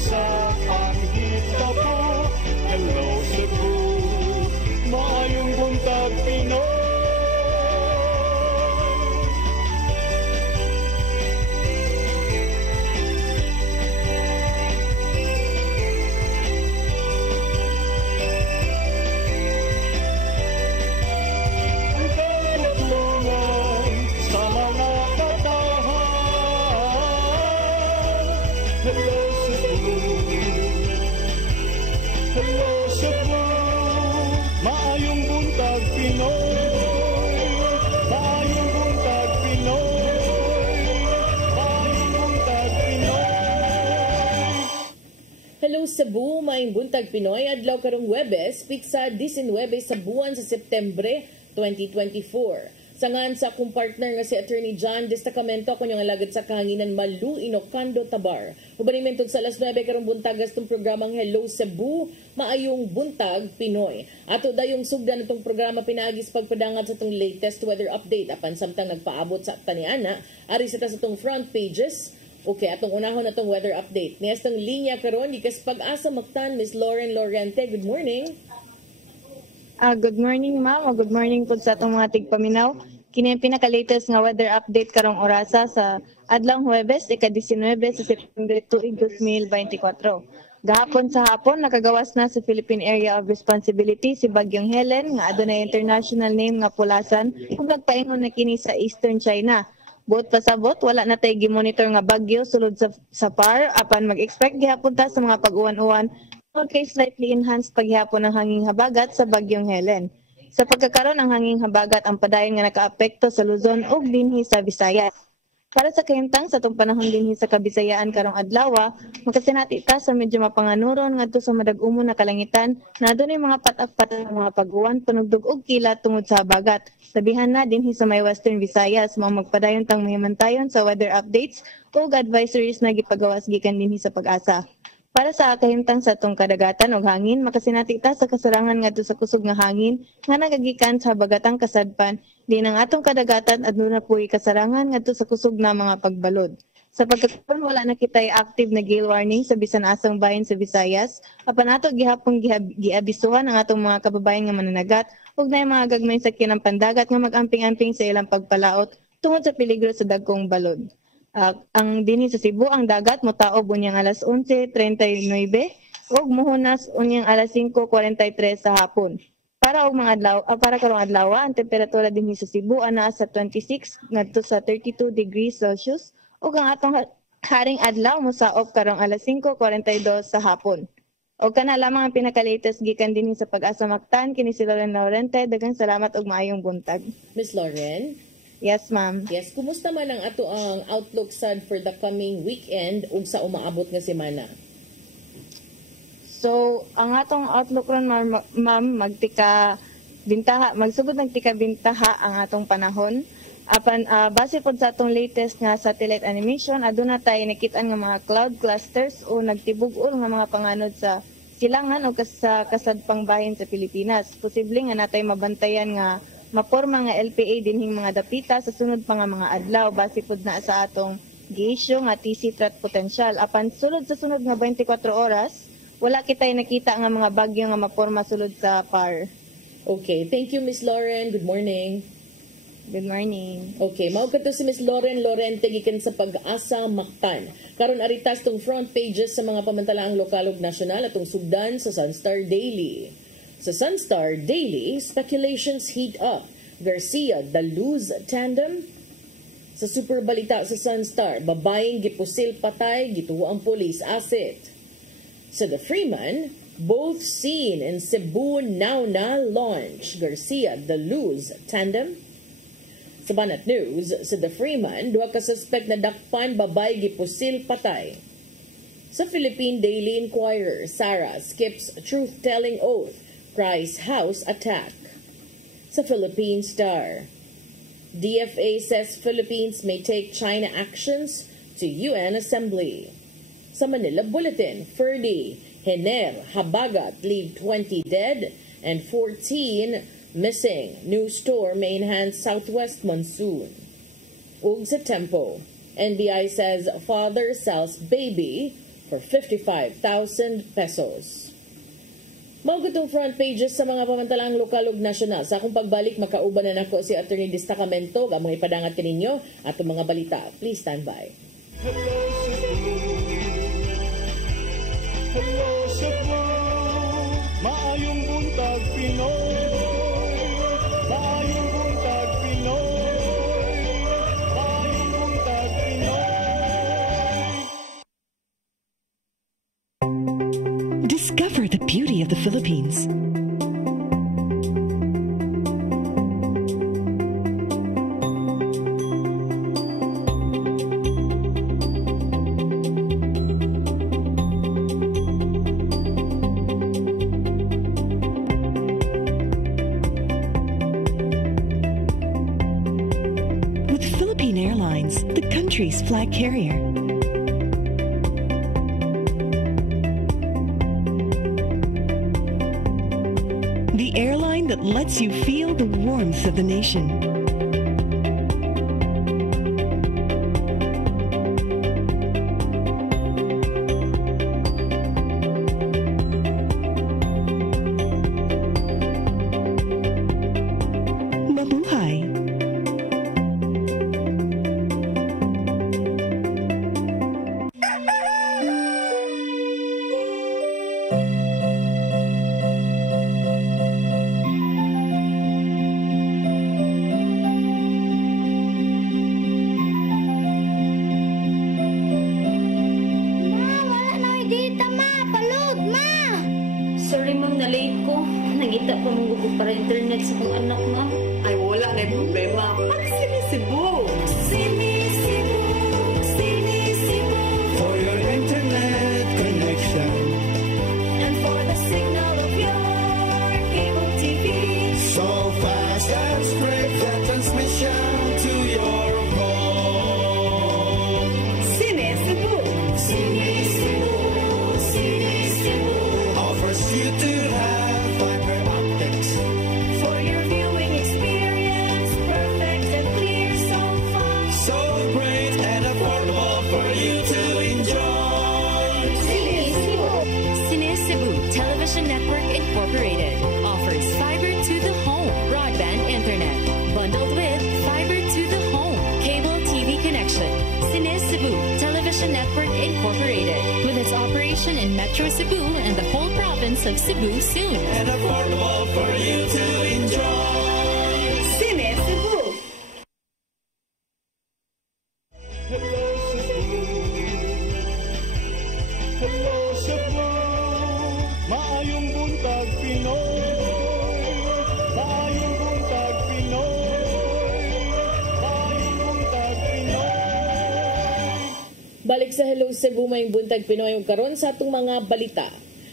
sa panghita po. Hello Cebu, maayong buntag Pinoy. Hello Cebu, maayong buntag Pinoy, adlaw karong Huwebes, piksa 19 sa buwan sa Setyembre 2024. Sangan sa akong partner nga si Attorney John Destacamento, ako niyang alagad sa kahanginan Malu Inocando Tabar. Ubaning mentod sa alas 9 karong buntag itong programang Hello Cebu, maayong buntag Pinoy. Ato dayong sugdan itong programa pinagis pagpadangat sa itong latest weather update. Apan samtang nagpaabot sa taniana, ari sa itong front pages. Okay, atong unahon na itong weather update. Niyas itong linya karon gikas Pag-asa Mactan, Miss Lauren Lorente. Good morning. Good morning, ma'am. Good morning po sa atong mga tigpaminaw. Kini ang pinaka-latest nga weather update karong orasa sa adlawng Huwebes, ika-19 sa September 2024. Gahapon sa hapon, nakagawas na sa Philippine Area of Responsibility si Bagyong Helen, nga adunay international name nga Pulasan, kung nagpaingon na kini sa Eastern China. Buot pasabot, wala na tayo gimonitor nga bagyo sulod sa PAR, apan mag-expect gihapon ta sa mga pag-uwan-uwan kay slightly enhanced paghihapon ng hanging habagat sa Bagyong Helen. Sa pagkakaroon ng hanging habagat ang padayon nga nakaapekto sa Luzon ug dinhi sa Visayas. Para sa kahimtang sa itong panahon dinhi sa Kabisayaan karong adlaw, makasinati ta sa medyo mapanganuron ngadto sa madag-umon na kalangitan na adunay mga patak-patak ng mga pag-uwan, panugdog ug kilat tungod sa habagat. Sabihan na dinhi sa may Western Visayas mao magpadayon tang mahimantayon sa weather updates ug advisories na gipagawas gikan dinhi sa Pag-asa. Para sa kahimtang sa itong kadagatan o hangin, makasinati ta sa kasarangan ngadto sa kusog nga hangin nga nagagikan sa habagatang kasadpan. Di ng atong kadagatan aduna po'y kasarangan ngadto sa kusog na mga pagbalod. Sa pagkakaroon wala na kitay active na gale warning sa bisan asang bahin sa Visayas. Apan ato gihapon giabisuhan ang atong mga kababayan nga mananagat ug nay mga gagmayng sakyan ng pandagat nga mag-amping-amping sa ilang pagpalaot tungod sa peligro sa dagkong balod. Ang dinhi sa Cebu ang dagat motaob unyang alas 11:39 ug mohunas unyang alas 5:43 sa hapon. Para karong adlaw ang temperatura dinhi sa Cebu anaa sa 26 ngadto sa 32 degrees Celsius ug ang atong haring adlaw mosaop karong alas 5:42 sa hapon. O kana lamang ang pinaka-latest gikan dinhi sa Pag-asa Mactan, kini si Lauren Laurente. Daghang salamat ug maayong buntag. Miss Lauren? Yes, ma'am. Yes, kumusta man ang ato ang outlook sad for the coming weekend ug sa umaabot nga semana? So, ang atong outlook ron, ma'am, magtika bintaha, magsugod ng tika bintaha ang atong panahon. Apan base pod sa atong latest nga satellite animation, aduna tayo nakita nga mga cloud clusters o nagtibug-ol nga mga panganod sa silangan o sa kasadpang bahin sa Pilipinas. Posible nga natay mabantayan nga maporma nga LPA dinhing mga dapita sa sunod pa nga mga adlaw base pod na sa atong gi-issue nga TC threat potential. Apan sulod sa sunod nga 24 oras, wala kitay nakita nga mga bagyo nga maporma sulod sa PAR. Okay, thank you Miss Lauren. Good morning. Good morning. Okay, mao kadto si Miss Lauren Lorente gikan sa Pag-asa Mactan. Karon aritas tong front pages sa mga pamantalaang lokal ug nasyonal atong sugdan sa Sunstar Daily. Sa Sunstar Daily, speculations heat up. Garcia, the Luz tandem. Sa super balita sa Sunstar, babaeng gipusil patay, gituo ang police asset. Sa The Freeman, both seen in Cebu now na launch. Garcia, the Luz tandem. Sa Banat News, sa The Freeman, duha ka suspect na dakpan, babae gipusil patay. Sa Philippine Daily Inquirer, Sarah skips truth-telling oath. Cries house attack. Sa Philippine Star, DFA says Philippines may take China actions to UN Assembly. Sa Manila Bulletin, Ferdy, Hiner, Habagat leave 20 dead and 14 missing. New store may enhance southwest monsoon. Ug sa Tempo, NBI says father sells baby for 55,000 pesos. Maugutong front pages sa mga pamantalang lokal ug nasyonal. Sa akong pagbalik, makauban na nako si Attorney Destacamento. Ang mga ipadangat kaninyo at mga balita. Please stand by. Hello Cebu, maayong buntag Pinoy, maayong buntag Pinoy, maayong buntag Pinoy. Discover the beauty of the Philippines. With Philippine Airlines, the country's flag carrier. The airline that lets you feel the warmth of the nation. Mabuhay! Sorry ma'am, na-late ko. Nagita pa mong gusto para internet sa kong anak ma'am. Ay, wala na yung problema. Pag-sinisibo! Sinisibo, sinisibo. For your internet connection, And for the signal of your cable TV. so fast and straight the transmission to your home. Sinisibo! Sinisibo, sinisibo. Offers you to have fiber optics. For your viewing experience, perfect and clear so far. So great and affordable for you to enjoy. Sinisibo. Sinisibu Television Network Incorporated offers fiber to the home broadband internet bundled with fiber to the home cable TV connection. Sinisibu Television Network Incorporated with its operation in Metro Cebu and the whole province of Cebu soon. And affordable for you to enjoy. Sinisibo! Hello Cebu, hello Cebu, maayong buntag Pinoy, maayong buntag Pinoy, maayong buntag Pinoy. Balik sa Hello Cebu, may buntag Pinoy ug karon sa atong mga balita.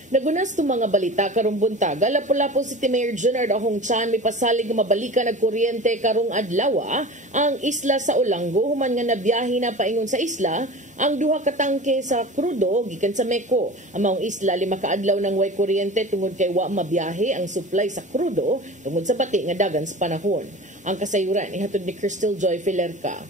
Nagunas tong mga balita karong buntag. Lapu-lapu City Mayor Junard Ahong Chan may pasalig nga mabalikan og kuryente karong adlaw ang isla sa Olango human nga nabiyahe na paingon sa isla ang duha ka tangke sa krudo gikan sa Meco. Ang maong isla 5 ka adlaw nang way kuryente tungod kay wa mabiyahe ang supply sa krudo tungod sa bati nga dagan sa panahon. Ang kasayuran ihatod ni Crystal Joy Filerca.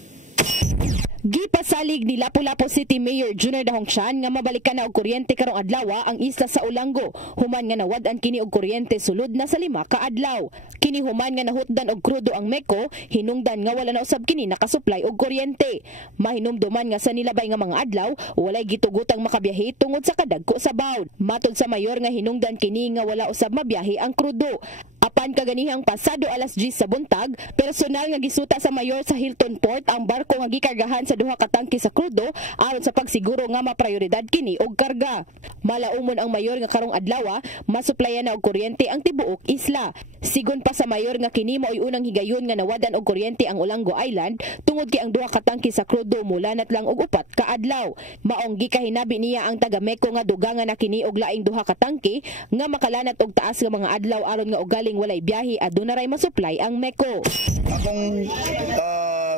Gipasalig ni Lapu-Lapu City Mayor Junard Ahong Chan nga mabalikan na og kuryente karong adlaw ang isla sa Olango human nga nawad-an kini og kuryente sulod na sa 5 ka adlaw. Kini human nga nahutdan og krudo ang Meco hinungdan nga wala na usab kini nakasupply og kuryente. Mahinumduman nga sa nilabay nga mga adlaw walay gitugutang makabiyahe tungod sa kadagko sa bawd. Matod sa mayor nga hinungdan kini nga wala usab mabiyahe ang krudo. Apan kaganihang pasado alas 10 sa buntag, personal nga gisuta sa mayor sa Hilton Port ang barko nga gikargahan sa duha ka tangke sa krudo aron sa pagsiguro nga maprioridad kini og karga. Malaumon ang mayor nga karong adlaw masuplayan na og kuryente ang tibuok isla. Sigon pa sa mayor nga kini mao'y unang higayon nga nawadan og kuryente ang Olango Island tungod kay ang duha ka tangke sa krudo mulanat lang og 4 ka adlaw. Maong gikahinabi niya ang taga Meco nga dugangan na kini og laing duha ka tangke nga makalanat og taas nga mga adlaw aron nga ugaling walay biyahe aduna ray masupply ang Meco. Akong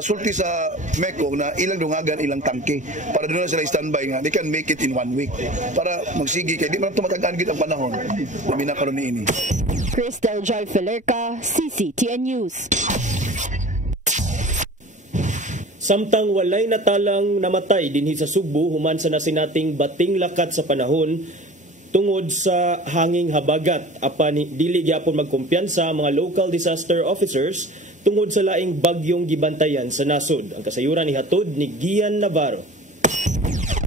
sulti sa Meco na ilang dungagan ilang tangke para doon na sila standby nga they can make it in 1 week para magsigi kay di man tumatagaan gid ang panahon labi na karon niini. Crystal Joy Filerca, CCTN News. Samtang walay natalang namatay dinhi sa Sugbo human sa nasinating bating lakat sa panahon tungod sa hanging habagat. Apan dili gyapon magkumpiyansa ang mga local disaster officers tungod sa laing bagyong gibantayan sa nasod. Ang kasayuran ni hatod ni Gian Navarro.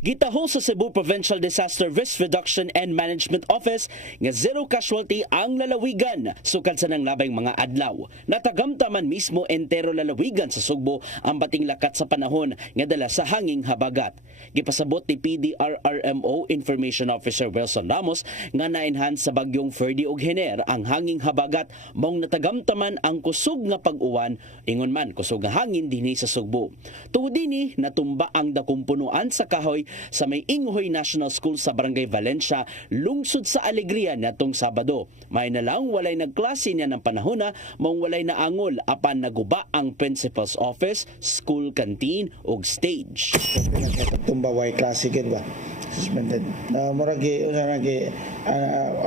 Gitaho sa Cebu Provincial Disaster Risk Reduction and Management Office nga zero casualty ang lalawigan sukad sa nang labing mga adlaw. Natagamtaman mismo entero lalawigan sa Sugbo ang bating lakat sa panahon nga dala sa hanging habagat. Gipasabot ni PDRRMO Information Officer Wilson Ramos nga na-enhance sa bagyong Ferdy ug Hener ang hanging habagat mong natagamtaman ang kusog nga pag-uwan ingon man kusog nga hangin dinhi sa Sugbo. Tungod dinhi natumba ang dakong punuan sa kahoy sa may Inghoy National School sa Barangay Valencia, lungsod sa Alegria natong Sabado. May na lang walay nagklase niya ng panahon na mong walay na angol apan naguba ang principal's office, school canteen ug stage. Tumbaway klase gid ba? Suspended. Muragi usaragi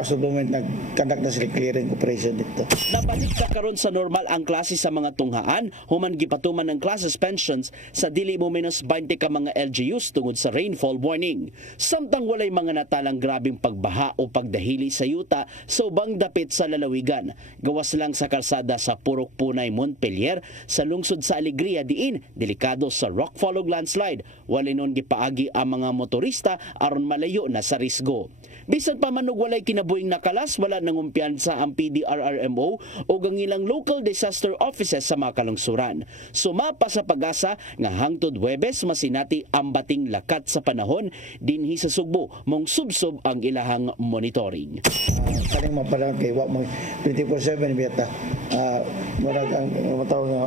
supplement nag-conduct na sila clearing operation dito. Nabalik ka karon sa normal ang klase sa mga tunghaan, human gipatuman ng class suspensions sa dili mo minus 20 ka mga LGUs tungod sa rainfall warning. Samtang walay mga natalang grabing pagbaha o pagdahili sa yuta sa ubang dapit sa lalawigan. Gawas lang sa kalsada sa Purok Punay, Montpelier sa lungsod sa Alegria diin delikado sa rockfall ug landslide. Walay nun gipaagi ang mga motorista aron malayo na sa risgo. Bisan pa man og walay kinabuhing nakalas, wala nangumpiyansa ang PDRRMO o ang ilang local disaster offices sa mga kalungsuran. Sumapa sa pag-asa nga hangtod Huwebes masinati ang bating lakat sa panahon dinhi sa Sugbo mong subsob ang ilahang monitoring. Kaning mapalang kay wa mo 24/7 biyata. Murag ang matawag nga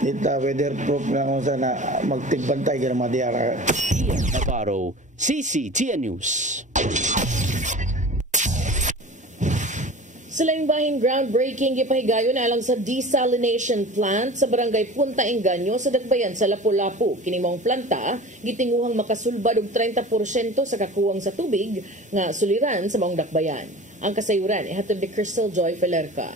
dita weatherproof nga unsa na magtigbantay gyud mga DRR. Navarro, CCTN News. Sa laing bahin groundbreaking gipahigayon alang sa desalination plant sa barangay Punta Engaño sa Dakbayan sa Lapu-Lapu. Kini maong planta gitinguhang makasulbad og 30% sa kakuwang sa tubig nga suliran sa maong Dakbayan. Ang kasayuran ihatod ni Crystal Joy Felerca.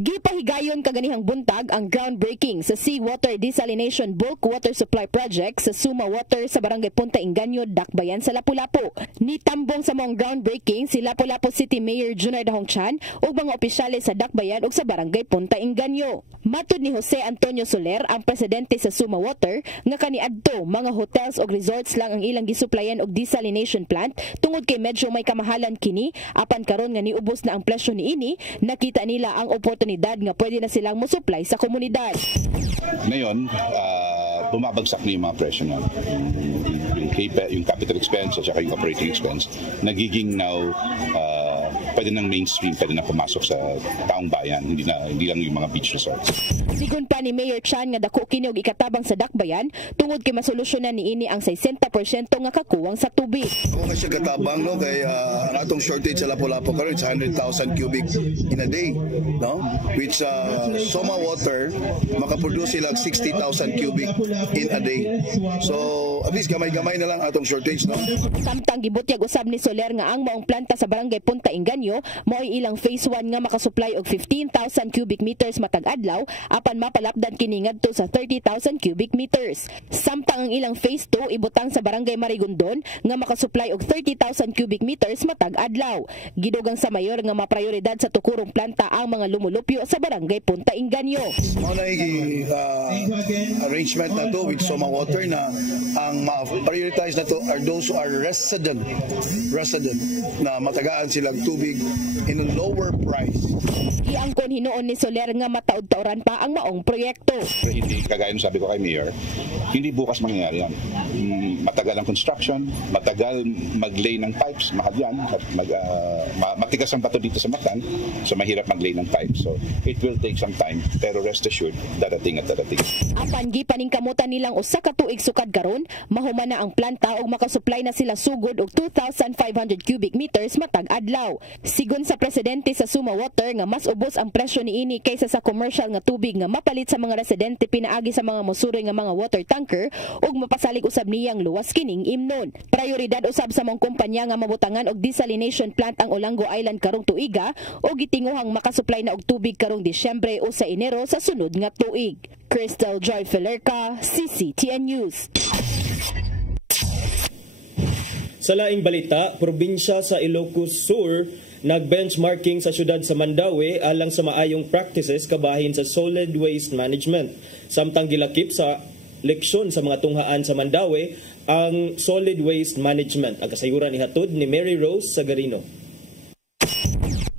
Gipahigayon kaganihang buntag ang groundbreaking sa Seawater Desalination Bulk Water Supply Project sa Suma Water sa Barangay Punta Engaño, Dakbayan sa Lapu-Lapu. Nitambong sa mong groundbreaking si Lapu-Lapu City Mayor Junard Dahongchan ug mga opisyales sa Dakbayan ug sa Barangay Punta Engaño. Matud ni Jose Antonio Soler, ang presidente sa Suma Water, nga kaniadto mga hotels ug resorts lang ang ilang gisuplayan og desalination plant tungod kay medyo may kamahalan kini apan karon nga niubos na ang presyo niini, nakita nila ang oportunidad nga pwede na silang musupply sa komunidad. Ngayon, bumabagsak na yung mga presyo na yung capital expense at saka yung operating expense. Nagiging now, pwede ng mainstream, pwede na pumasok sa taong bayan, hindi lang yung mga beach resorts. Sigun pa ni Mayor Chan nga dako kini og ikatabang sa Dakbayan tungod kay masolusyonan niini ang 60% nga kakuwang sa tubig. Kung siya katabang no kay ang atong shortage sa Lapu-Lapu karon it's 100,000 cubic in a day, no? Which Soma Water makaproduce sila 60,000 cubic in a day. So at least gamay-gamay na lang atong shortage, no? Samtang gibutyag usab ni Soler nga ang maong planta sa Barangay Punta Engaño mao ilang phase 1 nga makasupply og 15,000 cubic meters matag adlaw apan mapalapdan kini ngadto sa 30,000 cubic meters. Samtang ang ilang phase 2 ibutang sa Barangay Marigondon nga makasupply og 30,000 cubic meters matag adlaw. Gidugang sa mayor nga maprioridad sa tukurong planta ang mga lumulupyo sa Barangay Punta Engaño. Mao na arrangement na to with Soma Water na ang ma-prioritize na to are those who are resident na matagaan silang tubig in a lower price. Iangkon hinuon ni Soler nga mataod-taoran pa ang maong proyekto. Pero hindi, kagaya ng sabi ko kay Mayor, hindi bukas mangyayari yan. Matagal ang construction, matagal mag-lay ng pipes, mahal yan. Matigas ang bato dito sa Mactan, so mahirap mag-lay ng pipes. So it will take some time, pero rest assured, darating at darating. Apan gipaningkamutan nilang usa ka tuig sukad karon, mahuman na ang planta ug makasupply na sila sugod og 2,500 cubic meters matag adlaw. Sigon sa presidente sa Suma Water nga mas ubos ang presyo niini kaysa sa commercial nga tubig nga mapalit sa mga residente pinaagi sa mga mosuroy nga mga water tanker ug mapasalig usab niyang luwas kining imnon. Prioridad usab sa mong kumpanya nga mabutangan og desalination plant ang Olango Island karong tuiga ug gitinguhang makasupply na og tubig karong Disyembre o sa Enero sa sunod nga tuig. Crystal Joy Felerca, CCTN News. Sa laing balita, probinsya sa Ilocos Sur nag-benchmarking sa syudad sa Mandaue alang sa maayong practices kabahin sa solid waste management. Samtang gilakip sa leksyon sa mga tunghaan sa Mandaue ang solid waste management. Ang kasayuran ihatod ni Mary Rose Sagarino.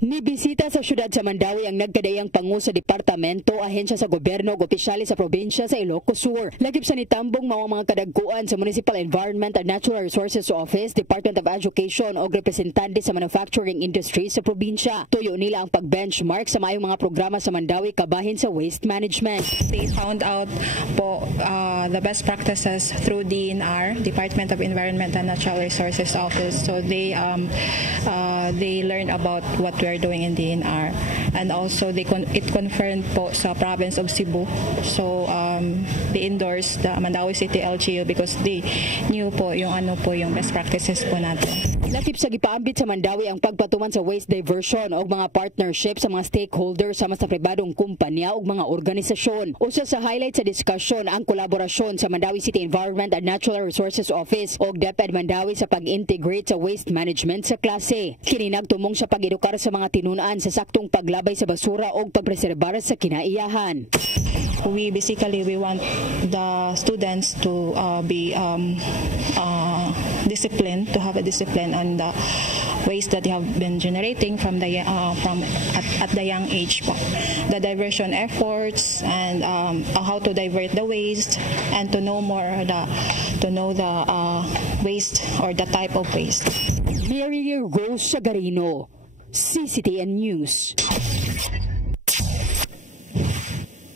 Nibisita sa syudad sa Mandaue ang nagkadayang pangu sa departamento, ahensya sa gobyerno ug opisyales sa probinsya sa Ilocos Sur. Lagip sa nitambong mga kadagkuan sa Municipal Environment and Natural Resources Office, Department of Education ug representante sa manufacturing industry sa probinsya. Tuyo nila ang pag-benchmark sa maayong mga programa sa Mandaue kabahin sa waste management. They found out po the best practices through DNR, Department of Environment and Natural Resources Office. So they learned about what we are doing in DNR, and also it confirmed po sa province of Cebu. So they endorsed the Mandaue City LGU because they knew po yung best practices po natin. Lakip sa gipaambit sa Mandaue ang pagpatuman sa waste diversion o mga partnership sa mga stakeholders sama sa pribadong kumpanya o mga organisasyon. Usa sa highlight sa diskusyon ang kolaborasyon sa Mandaue City Environment and Natural Resources Office o DepEd Mandaue sa pag-integrate sa waste management sa klase. Kini nagtumong sa pag-edukar sa mga tinunan sa saktong paglabay sa basura o pagpreserbar sa kinaiyahan. We want the students to be disciplined, to have a discipline on the waste that they have been generating from at the young age po. The diversion efforts and how to divert the waste and to know the waste or the type of waste. Mary Rose Sagarino, CCTN News.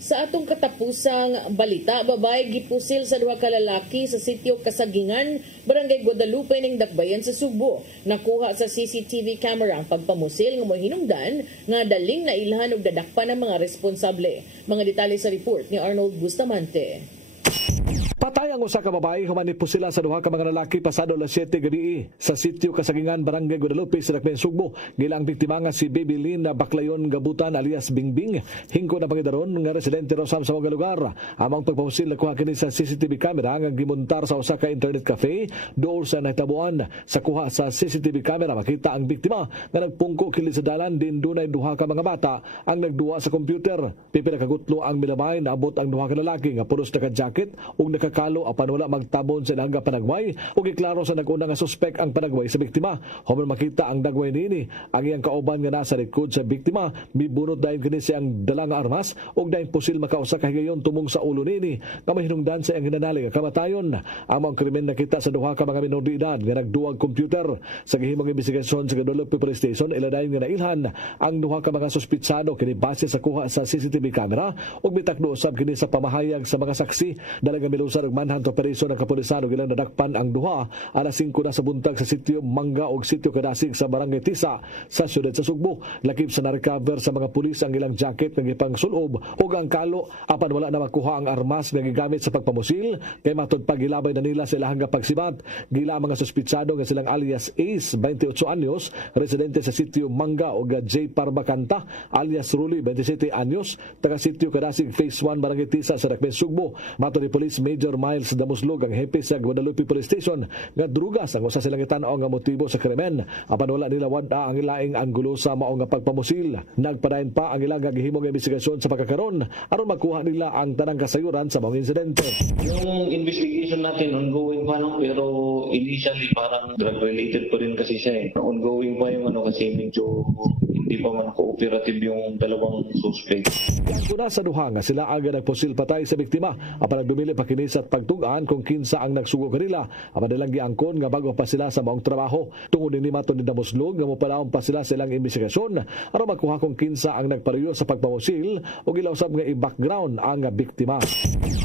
Sa atong katapusang balita, babae gipusil sa duha ka lalaki sa sitio Kasagingan, Barangay Guadalupe ning Dakbayan sa Subo. Nakuha sa CCTV camera ang pagpamusil nga mohinungdan nga daling nailhan og dadakpan ng mga responsable. Mga detalye sa report ni Arnold Bustamante. Patay ang usa ka babae human sila sa duha ka mga lalaki pasado alas 7 gabi sa sitio Kasagingan, Barangay Guadalupe sa Dakbayan Sugbo. Gilang biktima nga si Baby Lynn na Baklayon Gabutan alias Bingbing, hingko na pangidaron nga residente raw sa mga lugar. Amang pagpamusil nakuha kini sa CCTV camera nga gimontar sa usa ka internet cafe dool sa nahitabuan. Sa kuha sa CCTV camera makita ang biktima nga nagpungko kili sa dalan, din dunay duha ka mga bata ang nagduwa sa computer. Pipila ka gutlo ang milabay, naabot ang duha ka lalaki nga pulos naka-jacket ug nakakalo apan wala magtabon sa ilang panagway ug giklaro sa nag-una nga suspek ang panagway sa biktima. Human makita ang dagway nini ang iyang kauban nga nasa likod sa biktima, mibunot dayon kini siyang dala nga armas ug dayon pusil makausa ka higayon tumong sa ulo nini nga mahinungdan sa iyang hinanalig nga kamatayon. Ang mga krimen nakita sa duha ka mga minor de edad nga nagduwag computer. Sa gihimong investigasyon sa Guadalupe Police Station, ila dayon nga nailhan ang duha ka mga suspitsado kini base sa kuha sa CCTV camera ug bitakdo usab kini sa pamahayag sa mga saksi. Dalaga milusad og manhunt operation ng kapulisan ug ilang nadakpan ang duha alas 5 na sa buntag sa sitio Mangga ug sitio Kadasig sa Barangay Tisa sa siyudad sa Sugbo. Lakip sa na-recover sa mga pulis ang ilang jacket nga gipangsulob ug ang kalo apan wala na makuha ang armas nga gigamit sa pagpamusil kay matud pagilabay na nila sa ilahang pagsibat. Gila mga suspitsado nga silang alias Ace 28 anyos, residente sa sitio Mangga ug J Parbacanta alias Ruli 27 anyos, taga sitio Kadasig Phase 1 Barangay Tisa sa Dakbayan Sugbo. Matud ni Police Major Miles Damuslog ang hepe sa Guadalupe Police Station nga drugas ang usa silang tan-aw nga motibo sa krimen apan wala nila wada ang ilaing anggulo sa mao nga pagpamusil. Nagpadayon pa ang ilang gihimong investigasyon sa pagkakaron aron makuha nila ang tanang kasayuran sa mga insidente. Yung investigation natin ongoing pa lang, pero initially parang drug related pa rin kasi siya eh. Ongoing pa yung kasi medyo hindi pa man cooperative yung dalawang suspect. Kuna sa duha nga sila aga nagpusil patay sa biktima apan nagdumili pa kini sa pagtugan kung kinsa ang nagsugo kanila apan nilang giangkon nga bago pa sila sa maong trabaho. Tungod ni maton ni Damuslog nga mopadayon pa sila sa ilang investigasyon aron makuha kung kinsa ang nagpareyo sa pagpamusil o gilausab nga i-background ang biktima.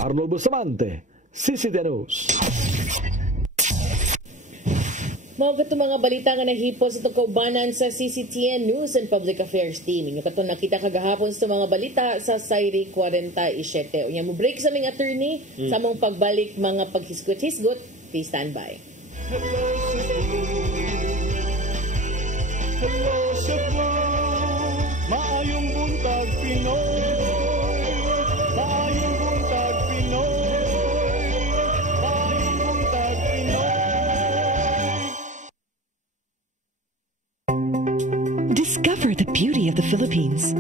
Arnold Bustamante, CCTN News. Mao kato mga balita nga nahipos sa kaubanan sa CCTN News and Public Affairs Team. Inyo kato nakita kagahapon sa mga balita sa Sairi 47. Unya mo break sa aming attorney sa among pagbalik mga paghisgot-hisgot. Please stand by. Hello Cebu, maayong buntag Pinoy. Maayong buntag Pinoy. Maayong buntag Pinoy. Discover the beauty of the Philippines.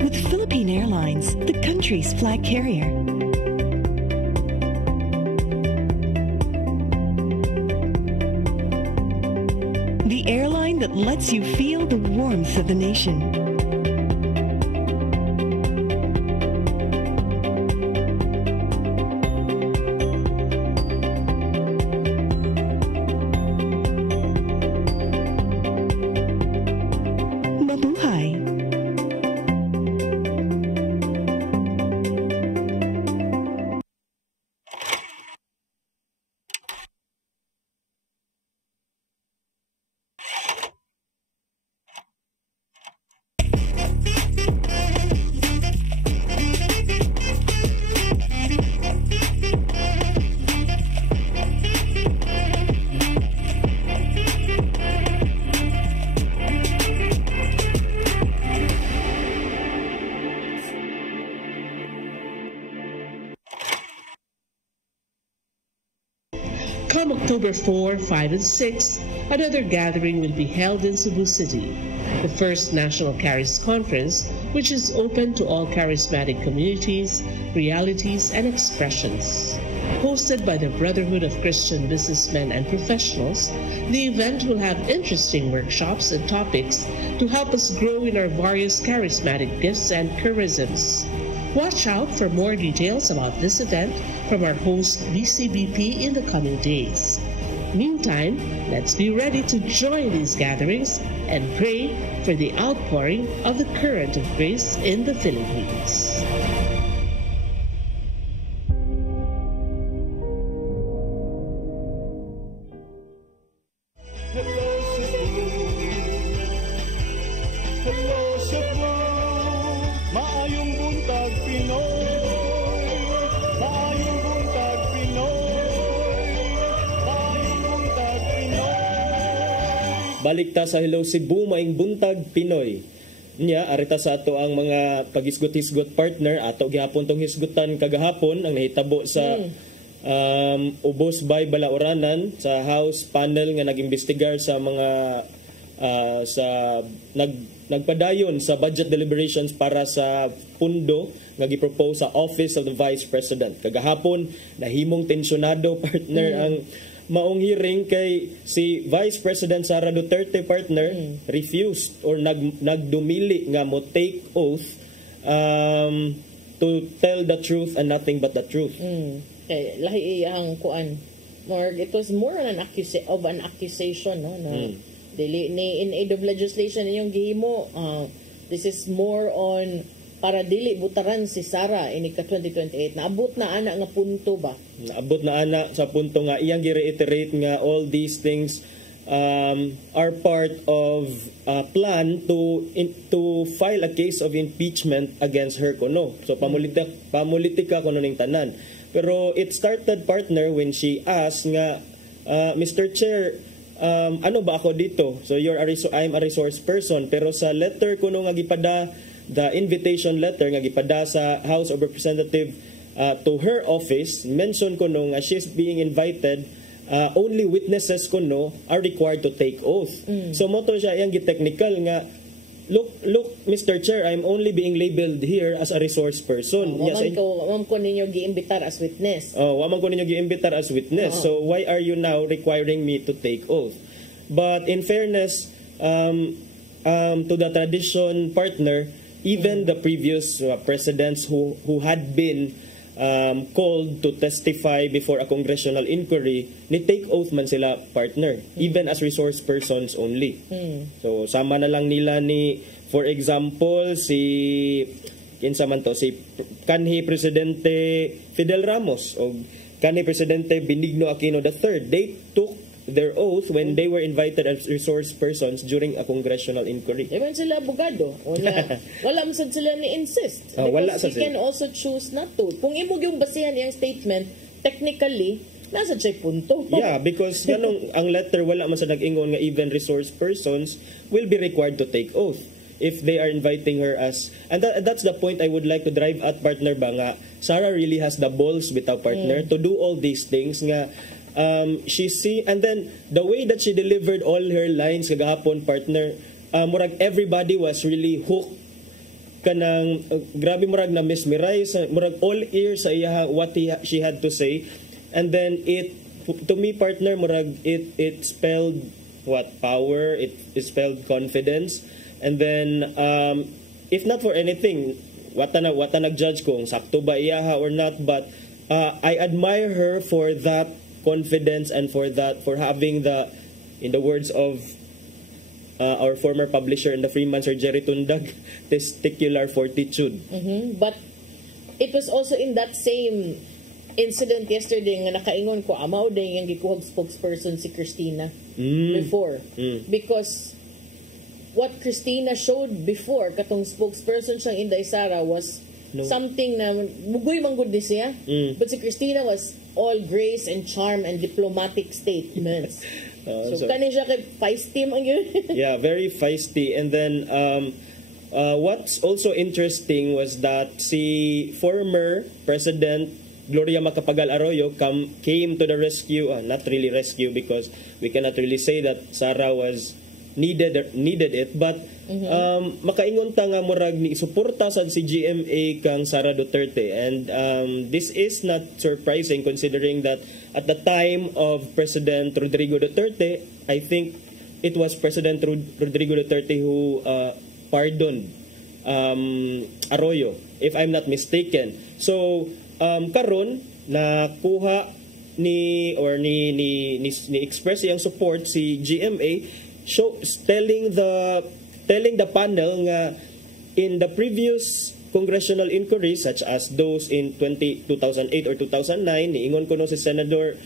With Philippine Airlines, the country's flag carrier. The airline that lets you feel the warmth of the nation. Mabuhay. Come October 4, 5, and 6, another gathering will be held in Cebu City, the first National Charis Conference, which is open to all charismatic communities, realities, and expressions. Hosted by the Brotherhood of Christian Businessmen and Professionals, the event will have interesting workshops and topics to help us grow in our various charismatic gifts and charisms. Watch out for more details about this event from our host BCBP in the coming days. Meantime, let's be ready to join these gatherings and pray for the outpouring of the current of grace in the Philippines. Hello Cebu, hello Cebu, maayong buntag Pinoy. Maayong buntag Pinoy. Maayong buntag Pinoy. Balik ta sa Hello Cebu, maing buntag Pinoy. Nya arita sa ato ang mga paghisgot-hisgot partner ato gihapon tong hisgutan kagahapon ang nahitabo sa Ubos Bay Balaoranan sa House panel nga nag-imbestigar sa mga nagpadayon sa budget deliberations para sa pundo nga gipropose sa Office of the Vice President. Kagahapon nahimong tensyonado partner ang maong hearing kay si Vice President Sara Duterte partner refused or nagdumili nga mo take oath to tell the truth and nothing but the truth. Kay lahi ang kuan. It was more on an accusation no na dili ni in aid of legislation inyong gihimo. This is more on para dili butaran si Sara ini ka 2028. Naabot na ana nga punto ba? Naabot na ana sa punto nga iyang gi-reiterate nga all these things are part of a plan to file a case of impeachment against her kuno. So pamulitika kuno ning tanan. Pero it started partner when she asked nga Mr. Chair, ano ba ako dito? So I'm a resource person pero sa letter kuno nga gipada the invitation letter nga gipada sa House of Representative to her office, mention ko no nga she's being invited, only witnesses ko no are required to take oath. So mo to siya iyang gitechnical nga look Mr. Chair, I'm only being labeled here as a resource person. Wam ko ninyo giimbitar as witness. Wam ko ninyo giimbitar as witness. So why are you now requiring me to take oath? But in fairness to the tradition partner, even the previous presidents who had been called to testify before a congressional inquiry, ni take oath man sila, partner, even as resource persons only. So sama na lang nila ni, for example, si kanhi Presidente Fidel Ramos o kanhi Presidente Benigno Aquino III. They took their oath when they were invited as resource persons during a congressional inquiry. Ewan sila abogado. Wala masad sila ni-insist. Wala Because sa he can also choose not to. Kung imog yung basihan yung statement, technically, nasa check punto. Yeah, because ganong ang letter wala man sa nag-ingon nga even resource persons will be required to take oath if they are inviting her as, and that's the point I would like to drive at, partner ba nga Sarah really has the balls bitaw, partner, to do all these things nga. And then the way that she delivered all her lines kagahapon, partner, murag everybody was really hooked kanang grabe murag na mesmerize, murag all ears sa iya what she had to say. And then to me, partner, murag it spelled what power, it spelled confidence. And then if not for anything, wata nag-judge kung sakto ba iyaha or not, but I admire her for that confidence and for having the, in the words of our former publisher in the Freeman, Sir Jerry Tundag, testicular fortitude. But it was also in that same incident yesterday nga nakaingon ko amaw din yung gikuhag spokesperson si Christina before. Because what Christina showed before katong spokesperson siyang Inday Sara was something na mugoy man gud ni siya. But si Christina was all grace and charm and diplomatic statements. So kani siya kay feisty man yun. Yeah, very feisty. And then what's also interesting was that si former President Gloria Macapagal Arroyo came to the rescue. Not really rescue because we cannot really say that Sara was needed it, but makaingon ta nga murag ni suporta sad si GMA kang Sara Duterte, and this is not surprising considering that at the time of President Rodrigo Duterte, I think it was President Rodrigo Duterte who pardoned Arroyo, if I'm not mistaken. So karon nakuha ni express yung support si GMA, telling the panel nga in the previous congressional inquiries such as those in 2008 or 2009, niingon ko no si Senator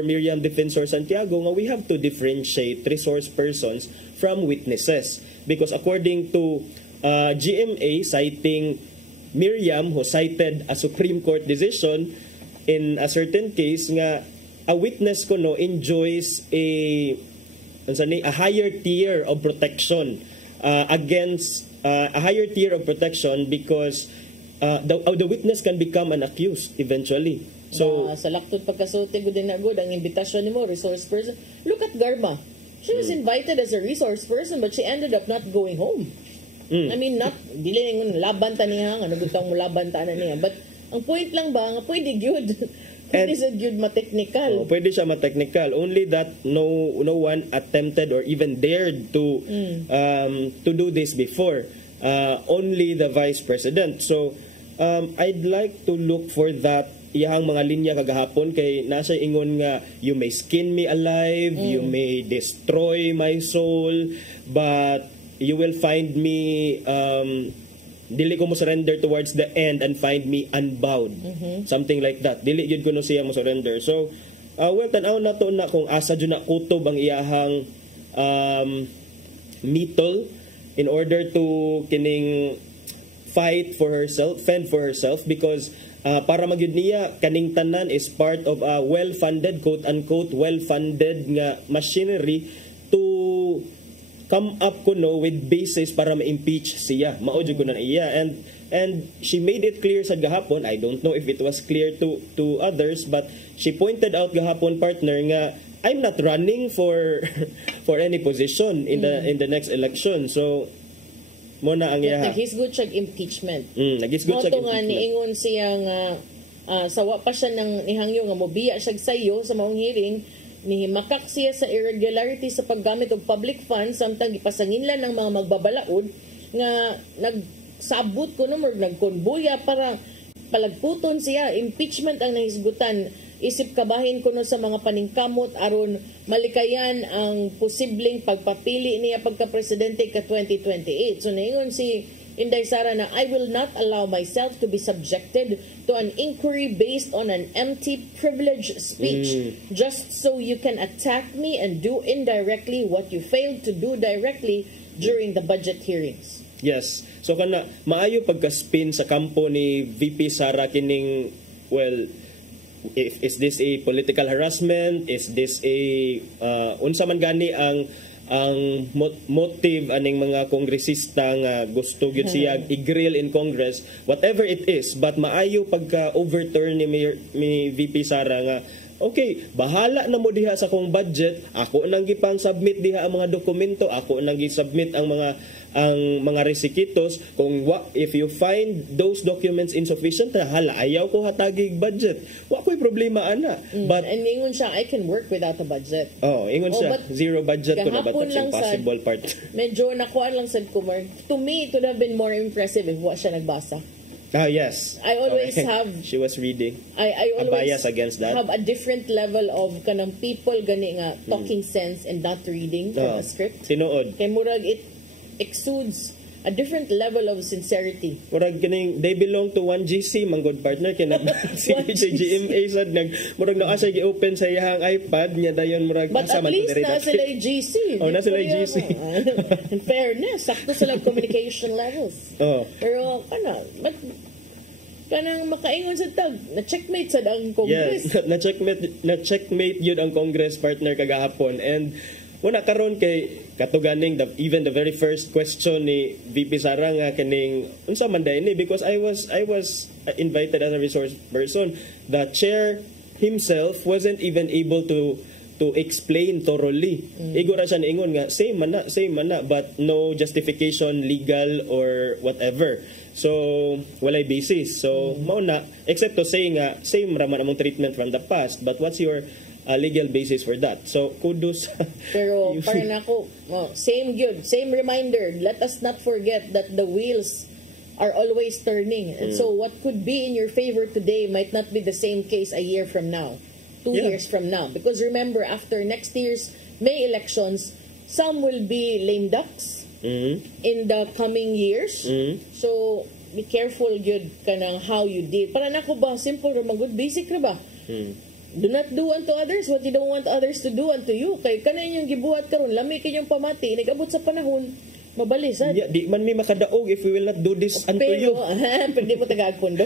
Miriam Defensor Santiago nga we have to differentiate resource persons from witnesses, because according to GMA, citing Miriam, who cited a Supreme Court decision in a certain case, nga a witness ko no enjoys a higher tier of protection because the witness can become an accused eventually. So sa laktod pagkasulti gud na gud ang imbitasyon nimo resource person. Look at Garma. She was invited as a resource person but she ended up not going home. I mean, not dili ngon laban ta niya ano gutang mo laban ta na niya, but ang point lang ba nga pwede gyud. Pwede siya gyud ma-technical. Pwede siya ma-technical. Only that no one attempted or even dared to do this before. Only the Vice President. So I'd like to look for that iyang mga linya kagahapon kay nasa ingon nga you may skin me alive, you may destroy my soul, but you will find me dili ko mo surrender towards the end and find me unbound. Something like that. Dili gyud ko no siya mo surrender. So well, tan-aw na to na kung asa jud na kutob ang iyahang mitol in order to kining fight for herself, fend for herself, because para magyud niya kaning tanan is part of a well-funded, quote-unquote, well-funded nga machinery to come up kuno with basis para ma-impeach siya. Mao jud kuno na iya, and she made it clear sa gahapon. I don't know if it was clear to others, but she pointed out gahapon, partner, nga I'm not running for any position in the next election. So mo na ang iya. Nagisgot siya impeachment. Nagisgot siya impeachment. Nga niingon siya nga sawa pa siya nang ihangyo nga mobiya siya sayo sa maong hearing. Nihimakak siya sa irregularity sa paggamit og public funds samtang gipasanginlan ng mga magbabalaod nga nagsabot ko no nagkonbuya para palagputon siya, impeachment ang nahisgutan. Isip kabahin kuno sa mga paningkamot aron malikayan ang posibleng pagpapili niya pagka-presidente ka 2028. So naingon si Inday Sara na I will not allow myself to be subjected to an inquiry based on an empty privilege speech just so you can attack me and do indirectly what you failed to do directly during the budget hearings. Yes. So kana maayo pagka-spin sa kampo ni VP Sara kining, well, is this a political harassment? Is this a unsa man gani ang motive aning mga kongresista nga gusto gyud siya i-grill in Congress, whatever it is, but maayo pagka overturn ni VP Sara nga okay, bahala na mo diha sa kong budget, ako nang gipang submit diha ang mga dokumento, ako nang gi-submit ang mga resikitos. Kung if you find those documents insufficient, hala ayaw ko hatagig budget, wa ko'y problema ana. But and ingon siya I can work without a budget. Ingon siya zero budget ko na, but that's impossible part. Medyo nakuha lang sad ko, to me it would have been more impressive if wa siya nagbasa. Yes. I always have she was reading. I always a bias against that. Have a different level of kanang people gani nga talking sense and not reading from a script. Tinuod. Kay murag it exudes a different level of sincerity. Murag ganing they belong to 1GC manggod partner kay si GMA sad murag na asay gi-open sa iyang iPad niya dayon murag but at least na sila GC. Na sila GC. In fairness, sakto sila communication levels. Pero but kanang makaingon sa tag na checkmate sad ang Congress. Yes, na checkmate yun ang Congress partner kagahapon. And wala karon kay katuganing even the very first question ni VP Sara nga kaning unsa man ni, because I was invited as a resource person. The chair himself wasn't even able to explain thoroughly. Igora siya niingon nga same man na but no justification legal or whatever. So walay basis. So mao na except to say nga same raman among treatment from the past, but what's your legal basis for that? So kudos. Pero para nako same reminder, let us not forget that the wheels are always turning, and so what could be in your favor today might not be the same case a year from now, 2 years from now, because remember after next year's May elections some will be lame ducks in the coming years. So be careful gyud kanang how you deal. Para nako ba simple ra magud, basic ra ba? Do not do unto others what you don't want others to do unto you. Kay kanay yung gibuhat karon, lami kayong pamati, nag-abot sa panahon, mabalisan. Di man mi makadaog if we will not do this unto you. Pero di mo tagaagpondo.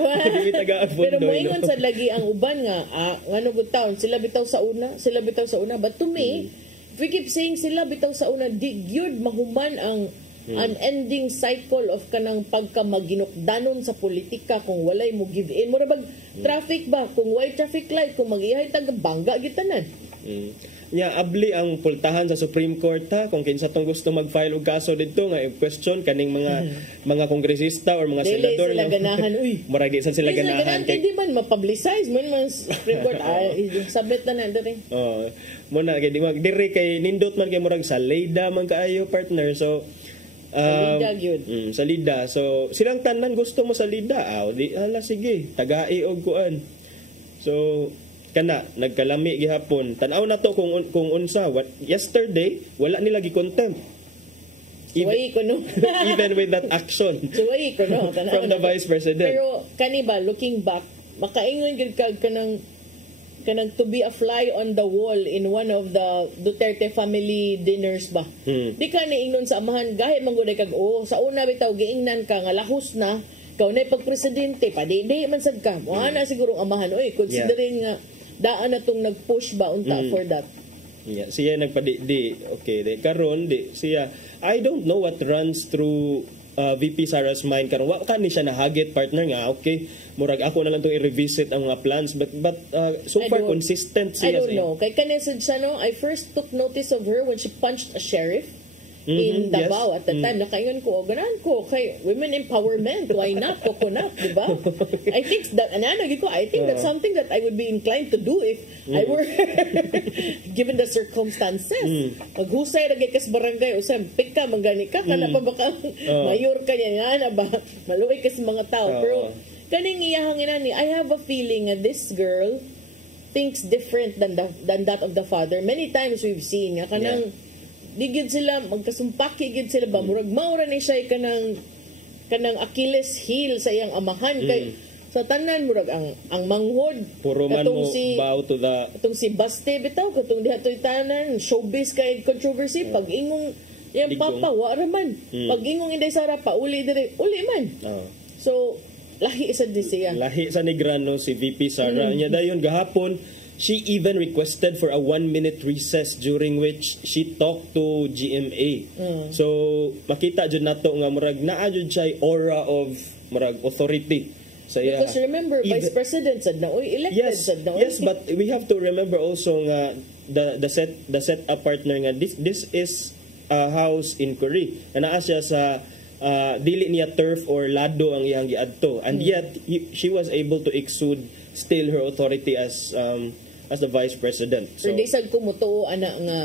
Pero moingon sad lagi ang uban nga, ngano gud taon, sila bitaw sa una. But to me, if we keep saying sila bitaw sa una, di gyud mahuman ang unending cycle of kanang pagkamaginokdanon sa politika kung walay mo give in. Mura bag traffic ba? Kung walay traffic light, kung mag-ihay tag bangga gitanan. Abli ang pultahan sa Supreme Court kung kinsa tong gusto mag-file og kaso didto nga question kaning mga kongresista or mga senador sila ganahan murag di sila ganahan kay di man ma-publicize man Supreme Court submit na diri. Muna kay di magdiri kay nindot man kay murag sa Leyda man kaayo partner. So salida. So silang tanan gusto mo salida. Di sige, tagai og kuan. So kana nagkalami gihapon. Tan-aw na to kung unsa yesterday wala nila gi-contempt. Even with that action. From the Vice President. Pero kaniba looking back, makaingon gid kag kanang to be a fly on the wall in one of the Duterte family dinners ba. Di ka niingnon sa amahan, gahi mangguday kag sa una bitaw giingnan ka nga lahos na, ikaw na pagpresidente, padi-di man sad ka. Wala na siguro amahan, considering nga daan na tong nag-push ba unta for that. Siya nagpadi-di. Okay, karon siya, I don't know what runs through VP Sara's mind karon. Wa ka ni siya nahagit partner nga okay murag ako na lang tong i-revisit ang mga plans but so far consistent siya. I don't know kay kanesad siya I first took notice of her when she punched a sheriff in Davao at the time. Nakaingon ko ganahan ko kay women empowerment, why not coconut, di ba? I think that I think that's something that I would be inclined to do if I were given the circumstances. Maghusay ra kas barangay usab pika mangani ka kana pa baka mayor ka niya na ba maluoy kas mga tao. Pero kaning iyahang inani, I have a feeling that this girl thinks different than that of the father. Many times we've seen nga kanang di gid sila magkasumpaki gid sila ba murag maura ni siya kanang Achilles heel sa iyang amahan kay sa tanan murag ang manghod puro man mo bow to the katong si Baste bitaw katong diha toy tanan showbiz kay controversy pag ingong yang papa wa ra man pag ingong Inday Sara pa uli man so lahi sa siya lahi sa Negrano si VP Sara nya dayon gahapon she even requested for a 1-minute recess during which she talked to GMA. So makita jud nato nga murag naa jud siya aura of murag authority. So, because remember, Vice President said na, elected said na. Yes, but we have to remember also nga the set up partner nga this is a house inquiry. Na naa siya sa dili niya turf or lado ang iyang giadto, and yet she was able to exude still her authority as the Vice President. So di sad ko mutuo ana nga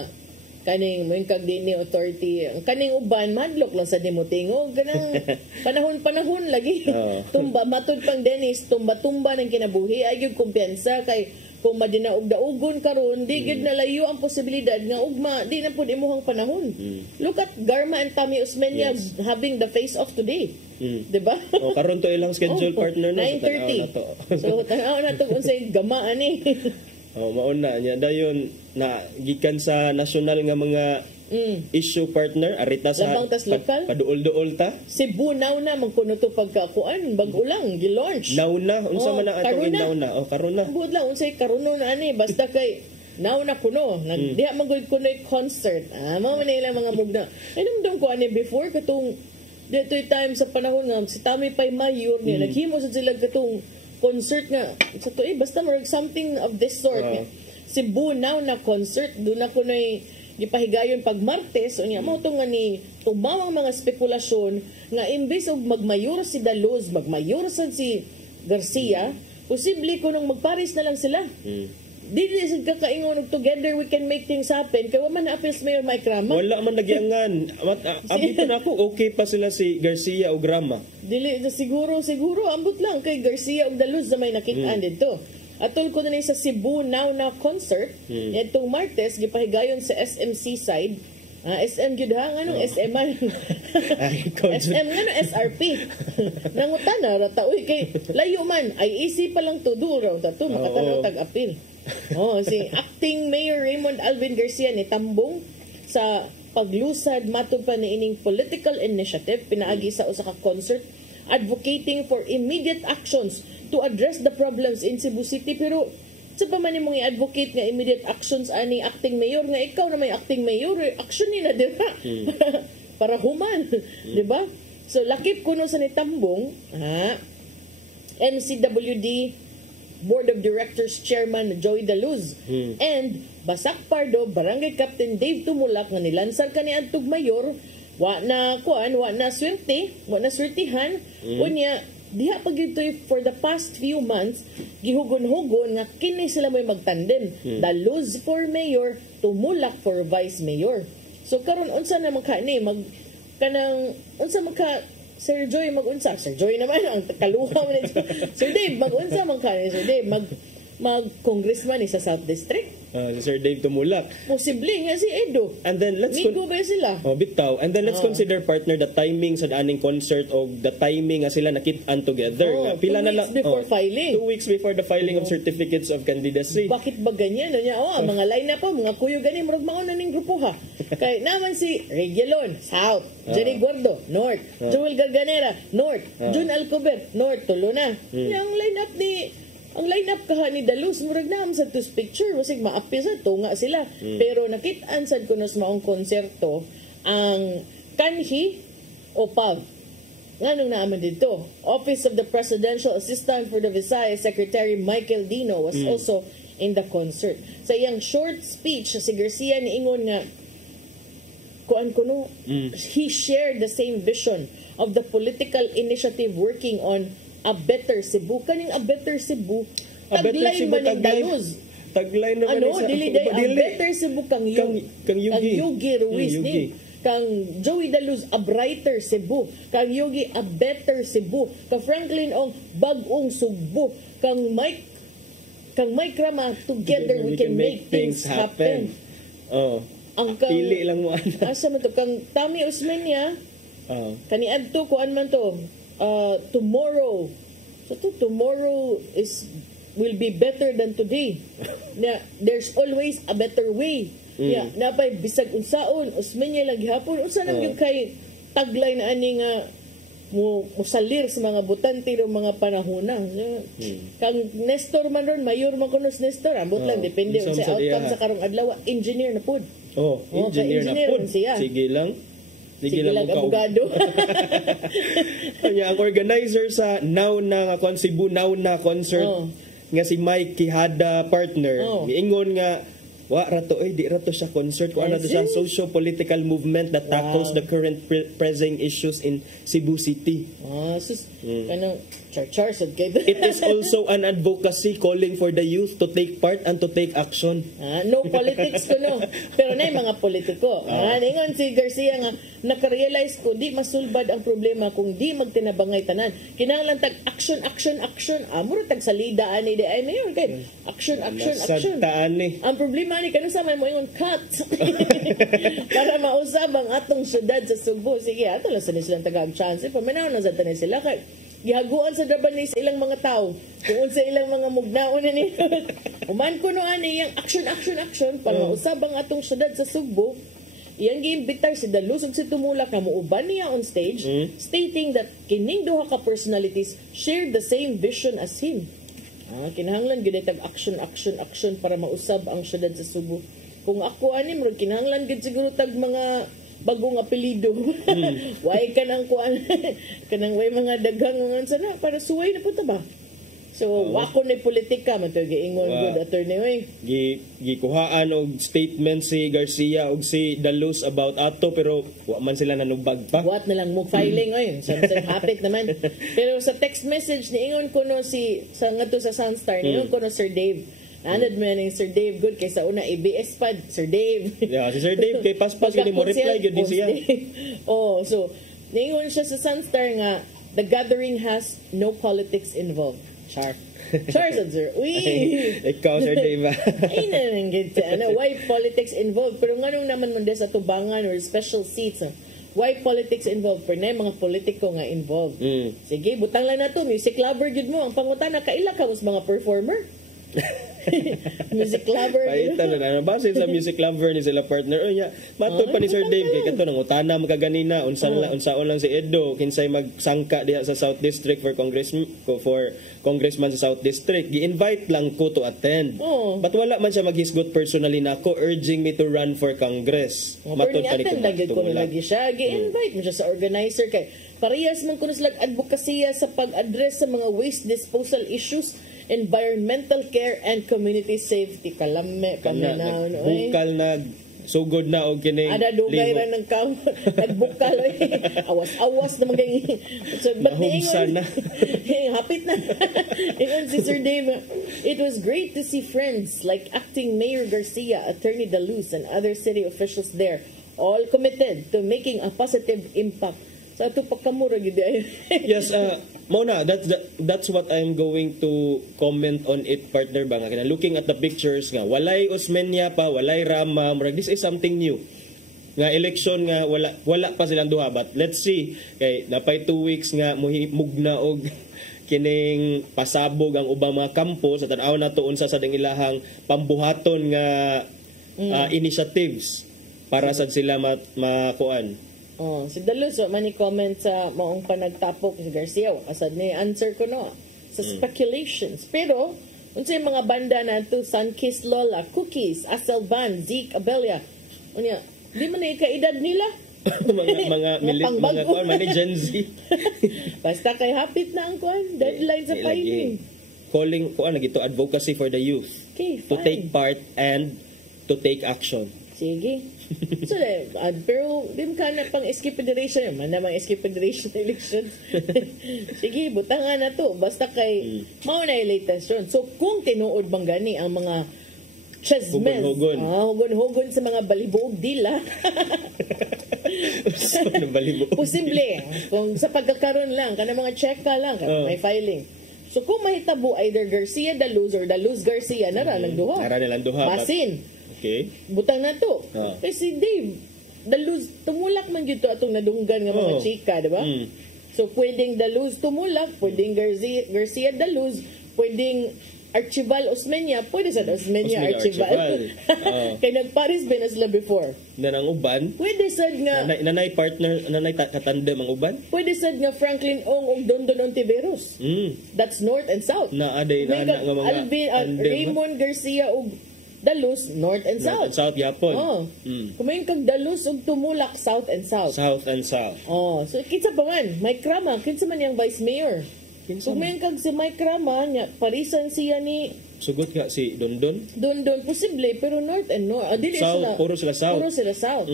kaning moingkag dinhi authority kaning uban madlok lang sa dimutingog ganang panahon lagi tumba matud pang Dennis tumba ng kinabuhi ay gyud kumpiyansa kay kung madinaog-daugon karon di gyud nalayo ang posibilidad nga ugma di na pud imuhang panahon. Look at Garma and Tommy Osmeña having the face off today. Diba? Karon to ilang schedule partner na 9:30. So tanaw na to unsay gama ani. Mauna niya dayon na gikan sa national nga mga issue partner arita sa kaduol-duol ta Cebu now na magkuno to pagkakuan bag-ulang gi-launch now na unsa man ang atong now na karon na bud lang unsay karuno na ani basta kay now na kuno diha magud kuno concert mao man ila mga mugna inumdum ko ani before katong ditoy time sa panahon nga si Tami Pay Mayor niya naghimo sa sila katong concert nga sa tuig basta murag something of this sort Cebu now na concert doon na kunoy gipahigayon pag Martes unya mao to nga ni tumawang mga spekulasyon nga imbes og magmayor si Daluz magmayor sad si Garcia posible kunong magparis na lang sila dili sad kakaingon og together we can make things happen kay wa man appeals Mayor Mike Rama wala man nagyangan abiton ako okay pa sila si Garcia o Grama dili siguro ambot lang kay Garcia og Daluz na may nakit-an dito atol ko na sa Cebu now na concert itong Martes gipahigayon sa SMC side SM gyud ha nganong SM man SM ngano SRP nangutana ra ta uy kay layo man IEC pa lang to do raw ta to makatanaw tag-apil si acting Mayor Raymond Alvin Garcia ni tambong sa paglusad matud pa niining political initiative pinaagi sa usa ka concert advocating for immediate actions to address the problems in Cebu City pero sa pa man imong i-advocate nga immediate actions ani acting mayor nga ikaw na may acting mayor action ni na dira para human di ba so lakip kuno sa nitambong NCWD Board of Directors Chairman Joey Daluz and Basak Pardo Barangay Captain Dave Tumulak nga nilansar kaniadtog mayor wa na swertihan unya diha pag ito for the past few months gihugon-hugon nga kini sila may magtandem Daluz for mayor Tumulak for vice mayor so karon unsa na magkani unsa magka Sir Joy mag-unsa Sir Joy naman ang kaluha man nito Sir Dave mag-unsa magkani Sir Dave mag-congressman sa South District Sir Dave Tumulak. Posible nga si Edo. And then let's ba sila? Bitaw. And then let's consider partner the timing sa aning concert o the timing nga sila nakit-an together. Pila na lang before filing. 2 weeks before the filing of certificates of candidacy. Bakit ba ganyan? Mga line up mga kuyo gani murag mauna ning grupo ha. Kay naman si Reguilon, South. Jenny Gordo, North. Joel Garganera, North. Jun Alcober, North. Tulo na. Yung line up ang line-up kaha ni Daluz, murag na sa tus picture, wasig maapi sa tunga sila. Pero nakit-an sad ko na sa maong konserto, ang kanhi o PAV. Nganong naaman dito? Office of the Presidential Assistant for the Visayas Secretary Michael Dino was also in the concert. Sa iyang short speech, si Garcia niingon nga, he shared the same vision of the political initiative working on A Better Cebu. Kaning A Better Cebu, tagline man ng Daluz. Tagline naman dili day A Better Cebu kang Yugi Ruiz ni. kang Joey Daluz a brighter Cebu, kang Yogi a better Cebu, kang Franklin Ong bagong Sugbo, kang Mike Rama together we can make things happen. Oh. Ang kang pili lang mo asa man to kang Tami Osmeña. Kani adto kuan man to. Tomorrow. So tomorrow will be better than today. There's always a better way. Napay bisag unsaon Osmeña lang gihapon unsa nang gyud kay taglay na ani nga musalir sa mga butante o mga panahona. Kang Nestor man ron, mayor man kuno si Nestor, ambot lang depende sa outcome sa karong adlaw, engineer na pud. Engineer na pud. Sige lang abogado. Kanya ang organizer sa Now na Cebu Now na concert nga si Mike Quijada partner, giingon nga di rato siya concert, rato siya socio-political movement that tackles the current pressing issues in Cebu City. Kanang char-sad kay It is also an advocacy calling for the youth to take part and to take action. No politics ko no. Pero na mga politiko. Ningon si Garcia nga nakarealize ko di masulbad ang problema kung di magtinabangay tanan. Kinahanglan tag action. Mura tag salida ani di ay mayor kay action. Ang problema ni kanang sama mo ingon cut. Para mausab ang atong syudad sa Cebu. Sige, ato lang sa nilang tagag chance. Paminaw na sa tanan sila kay gihaguan sa daban ni sa ilang mga tao. Kung sa ilang mga mugnaon na ni. Uman kuno ani yang action para mausab ang atong syudad sa Cebu. Iyang giimbitar si Daluz ug si Tumulak na muuban niya on stage stating that kining duha ka personalities shared the same vision as him. Kinahanglan gyud tag action para mausab ang syudad sa Cebu. Kung ako ani murag kinahanglan gyud siguro tag mga bagong apelido. Why kanang kuan kanang way mga daghang mga sana para suway na punta ba? So wako ni politika man to giingon good attorney oy. Gikuhaan og statement si Garcia og si Daluz about ato pero wa man sila nanubag pa. What na lang mo filing oy. Samsung hapit naman. Pero sa text message ni ingon kuno si sa ngadto sa Sunstar ni ingon kuno Sir Dave. Anad man ni Sir Dave good kay sa una ABS pad Sir Dave. Si Sir Dave kay paspas gid mo reply gid siya. So niingon siya sa Sunstar nga the gathering has no politics involved. Char sir. Ikaw Sir Dave. Ay nanggit why politics involved pero nganong naman man sa tubangan or special seats. Why politics involved? Pero na mga politiko nga involved. Sige, butang lang na to. Music lover gud mo. Ang pangutana kaila ka mas mga performer. Music lover. Paitan na base sa music lover ni sila partner. Matod pa ni Sir Dave kay kadto nang utana magaganina unsaon lang si Edo kinsay magsangka diha sa South District for congressman sa South District. Gi-invite lang ko to attend. But wala man siya maghisgot personally nako urging me to run for Congress. Matod pa ni ko lagi siya. Gi-invite mo siya sa organizer kay parehas man kuno sila advokasya sa pag-address sa mga waste disposal issues, environmental care and community safety. Kalame paminaw no. Bukal na sugod na og kining ada dugay ra ng kam nagbukal awas na maging so but na hapit na ingon si Sir Dave it was great to see friends like acting Mayor Garcia, Attorney Daluz and other city officials there all committed to making a positive impact sa ato pagkamura gid ay. Yes, Mona, that's what I'm going to comment on it partner ba nga looking at the pictures nga walay Osmeña pa, walay Rama, this is something new. Nga election nga wala pa silang duha but let's see kay napay 2 weeks nga mugna og kining pasabog ang ubang mga kampo sa tan-aw na to unsa sa ding ilahang pambuhaton nga initiatives para sad sila makuan. Si Daluz mani comment sa maong panagtapok si Garcia asad ni answer ko no sa speculations pero unsay mga banda na to Sunkiss Lola, Cookies, Asel Van, Zeke Abelia unya di man ikaedad nila mga Gen Z basta kay hapit na ang kuan deadline sa filing calling kuan nagito advocacy for the youth to take part and to take action. Sige. So, pero di mo ka na pang SK Federation. Man namang SK Federation elections. Sige, butangan na to. Basta kay, mauna yung latest yun. So, kung tinuod bang gani ang mga chessmen, hugon sa mga balibog dila, Posible. Kung sa pagkakaroon lang, kana mga check ka lang, may filing. So kung mahitabo either Garcia da Luz or da Luz Garcia, nara lang duha. Nara nilang duha. Basin. Okay. Butang na to. Kasi Dave, da Luz, tumulak man dito atong nadunggan nga mga chika, di ba? So pwedeng da Luz tumulak, pwedeng Garcia da Luz, pwedeng Archival Osmeña, pwede sa Osmeña Archival. Kay nagparis ba na sila before? Nanang uban? Pwede sad nga. Nanay partner, nanay katandem ang uban? Pwede sad nga Franklin Ong ug Dondon Ontiveros. That's north and south. Naaday na nga mga Alvin, Raymond Garcia ug Dalus, north and south. North and south, yapon. Kumain kag Dalus ug tumulak, south and south. South and south. So kinsa pa man, Mike Rama, kinsa man yang vice mayor. Kumain kag si Mike Rama, nya parisan siya ni sugot ka si Dondon? Dondon, posible, pero north and north. Dili south, puro sila south. Puro sila south.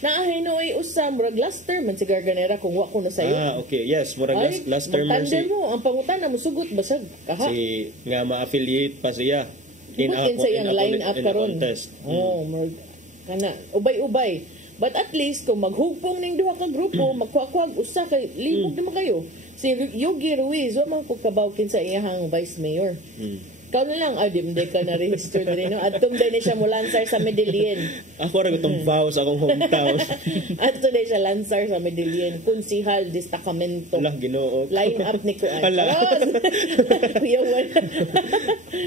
Naahay no ay usa, murag Laster man si Garganera kung wa ko na sayo. Okay, yes, murag Laster man si... mo, ang pangutana mo, sugot basag, kaha. Si nga ma-affiliate pa siya. Butin sa iyang line-up karon. Kana, ubay-ubay. But at least, kung maghugpong ning duha ka grupo, magkuha-kuha, usa kay libog naman kayo. Si Yogi Ruiz, wa man ko kabawkin sa iyahang vice mayor. Kau na lang, di ka na-register na rin. At tumday na siya mo lansar sa Medellin. Ako rin itong vow sa akong hometown. At tumday siya lansar sa Medellin. Konsihal, destacamento. Alah, ginoo. Line up ni Kuan.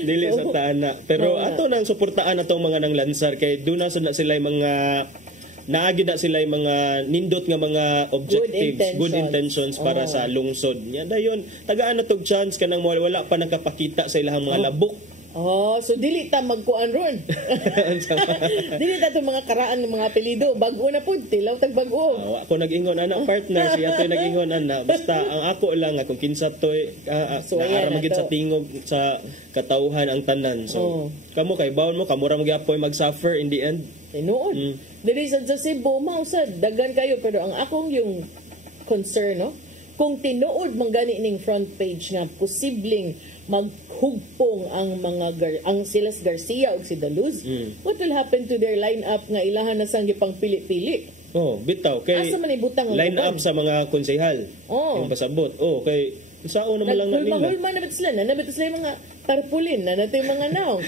Dili sa tana. Pero ato nang suportaan na itong mga nang lansar. Kay doon na sila yung mga naagi na sila yung mga nindot nga mga objectives, good intentions para sa lungsod. Yan dayon, tagaan na tog chance kanang wala pa nakapakita sa ilang mga labok. So dili ta magkuan ron. Dili ta to mga karaan ng mga apelyido, bag-o na pud tilaw tag bag-o. Ako nag-ingon ana partner, siya toy nag-ingon ana. Basta ang ako lang nga kung kinsa toy naara magid sa tingog sa katawhan ang tanan. So kamo kay bawon mo kamura magyapoy mag-suffer in the end. Noon. Dili sa Cebu mausad dagan kayo, pero ang akong yung concern, no, kung tinuod man gani ning front page nga posibleng maghugpong ang mga ang Silas Garcia ug si Daluz, what will happen to their lineup nga ilahan na sang gipang pili-pili? Bitaw kay asa man ibutang line up sa mga konsehal. Yung pasabot. Kay sao naman lang na nila. Hulma na bit sila, nabit sila mga tarpulin, na nato yung mga naong.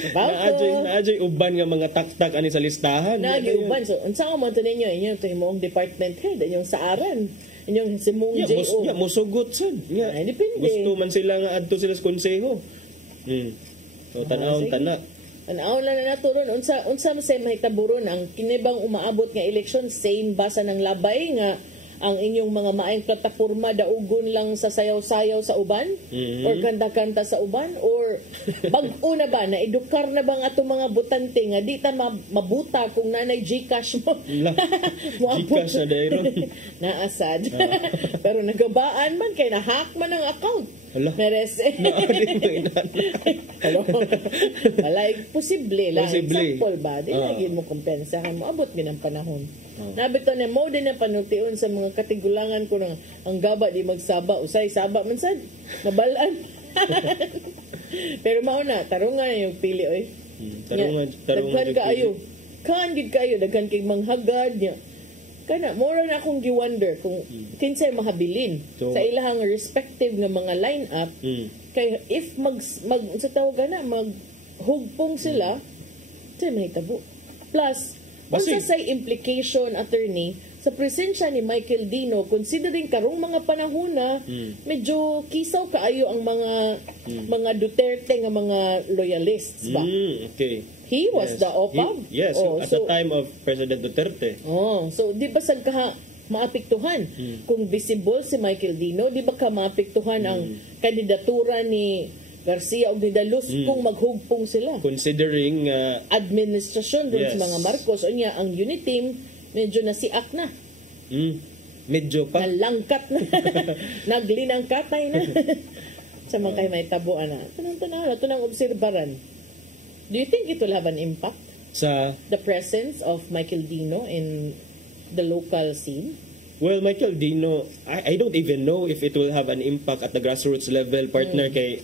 Naadjay uban nga mga taktak ani sa listahan. Naadjay uban. So, unsa mo to ninyo? Inyo ito yung department head, inyong saaran, inyong simong J.O. Musugot sad. Depende. Gusto man sila nga adto sila sa konseho. So, tanawon tana. Tanawon lang na nato ron. Unsa sa mahitaburon ang kinibang umaabot nga eleksyon, same basa ng labay nga ang inyong mga maayong plataporma daugon lang sa sayaw-sayaw sa uban or kanta-kanta sa uban or bag-o na ba na edukar na ba ang atong mga butante nga di ta mabuta kung nanay Gcash mo. Gcash na dayron. Naasad. Pero nagabaan man kay na-hack man ang account. Merese. Like, posible lang. Example ba? Di lagi mo kumpensahan mo. Abot din ang panahon. Nabito na mo din ang panutiun sa mga katigulangan ko ng ang gaba di magsaba. Usay, saba man sad. Nabalaan. Pero mauna, tarungan yung pili. Tarungan. Daghan kaayo. Kangid kaayo. Daghan kay manghagad niya. Kana, mura na akong giwonder kung kinsay mahabilin sa ilahang respective nga mga line-up. Kaya if sa tawagan na, maghugpong sila, sa mahitabo. Plus, unsa say implication, attorney, sa presensya ni Michael Dino, considering karong mga panahon na medyo kisaw kaayo ang mga Duterte nga mga loyalists ba? Okay. He was the OPAB. Yes, at the time of President Duterte. So di ba sad ka maapektuhan kung visible si Michael Dino, di ba ka maapektuhan ang kandidatura ni Garcia o ni Daluz kung maghugpong sila? Considering administrasyon dun sa mga Marcos, o niya ang unit team medyo nasiak na. Medyo pa. Nalangkat na. Naglinang katay na. Sa mga kayo may tabuan na. Tanang-tanang, ito nang obserbaran. Do you think it will have an impact sa the presence of Michael Dino in the local scene? Well, Michael Dino, I don't even know if it will have an impact at the grassroots level, partner. Kay